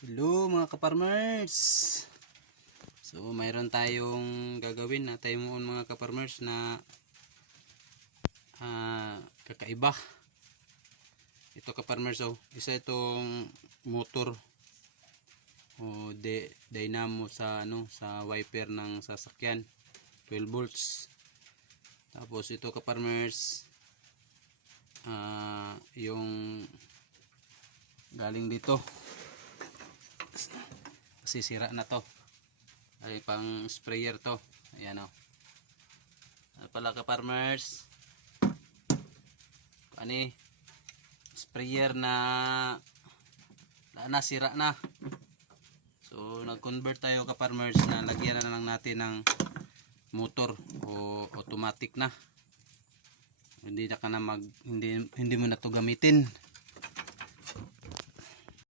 Hello mga kaparmers. So mayroon tayong gagawin na tayo mo mga kaparmers na kakaiba. Ito kaparmers, isa itong motor o dynamo sa sa wiper ng sasakyan, 12 volts. Tapos ito kaparmers, yung galing dito kasi sira na to, ay pang sprayer to. Ayan o, pala kaparmers, ani sprayer na sira na. So nag-convert tayo kaparmers na lagyan na lang natin ng motor o automatic na. Hindi na ka na hindi mo na to gamitin.